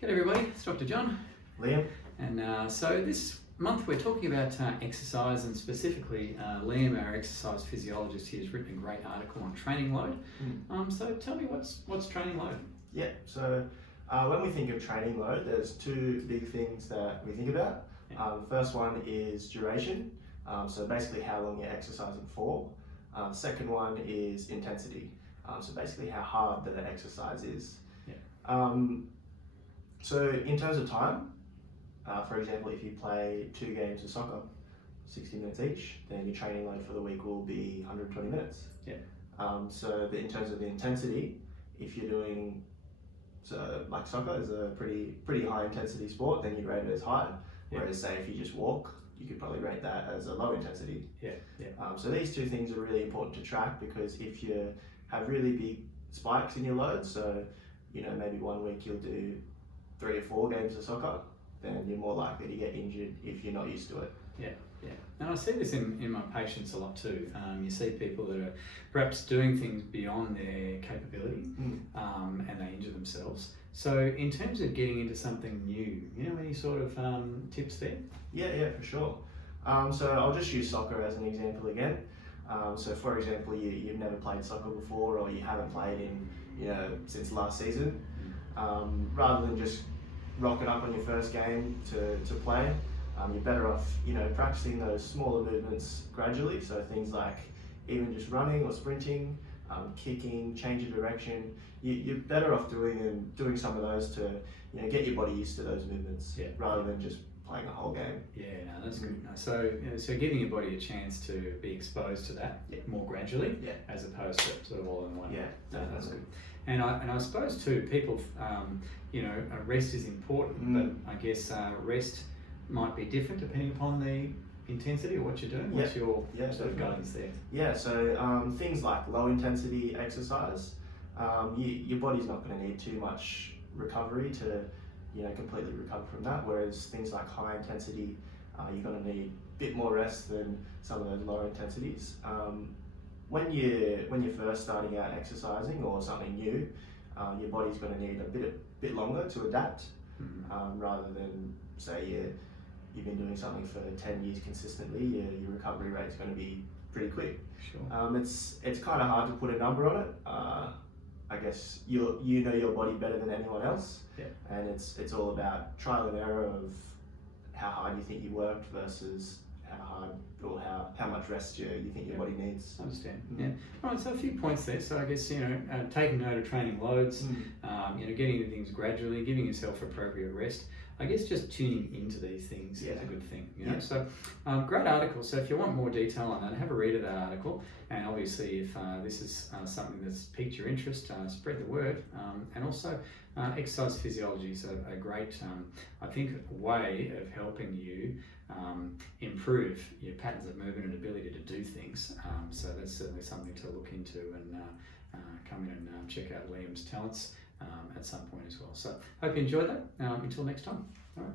G'day everybody, it's Dr. John. Liam. And so this month we're talking about exercise, and specifically Liam, our exercise physiologist here, has written a great article on training load. So tell me, what's training load? Yeah, so when we think of training load, there's two big things that we think about. The first one is duration, so basically how long you're exercising for. The second one is intensity, so basically how hard the exercise is. So in terms of time, for example, if you play 2 games of soccer, 60 minutes each, then your training load for the week will be 120 minutes. So in terms of the intensity, if you're doing, so like soccer is a pretty high intensity sport, then you'd rate it as high. Whereas say if you just walk, you could probably rate that as a low intensity. So these two things are really important to track, because if you have really big spikes in your load, so maybe one week you'll do 3 or 4 games of soccer, then you're more likely to get injured if you're not used to it. And I see this in my patients a lot too. You see people that are perhaps doing things beyond their capability, and they injure themselves. So in terms of getting into something new, any sort of tips there? Yeah, for sure. So I'll just use soccer as an example again. So for example, you've never played soccer before, or you haven't played in since last season. Rather than just rock it up on your first game to play, you're better off practicing those smaller movements gradually. So things like even just running or sprinting, kicking, change of direction. You're better off doing some of those to get your body used to those movements, rather than just playing a whole game. That's good. So giving your body a chance to be exposed to that more gradually, as opposed to sort of all in one. That's good. And I suppose too, people, rest is important, but I guess rest might be different depending upon the intensity or what you're doing. What's your sort of guidance there? So things like low intensity exercise, your body's not going to need too much recovery to completely recover from that, whereas things like high intensity, you're going to need a bit more rest than some of those lower intensities. When you're first starting out exercising or something new, your body's going to need a bit longer to adapt, rather than say you've been doing something for 10 years consistently. Your recovery rate is going to be pretty quick. It's kind of hard to put a number on it. I guess you know your body better than anyone else, and it's all about trial and error of how hard you think you worked versus how hard or how much rest you think your body needs. I understand. All right, so a few points there. So I guess taking note of training loads, getting into things gradually, giving yourself appropriate rest. I guess just tuning into these things is a good thing. So great article. So if you want more detail on that, have a read of that article. And obviously, if this is something that's piqued your interest, spread the word. And also, exercise physiology is a great, I think, way of helping you improve your patterns of movement and ability to do things. So that's certainly something to look into, and come in and check out Liam's talents at some point as well. So hope you enjoyed that. Until next time. All right.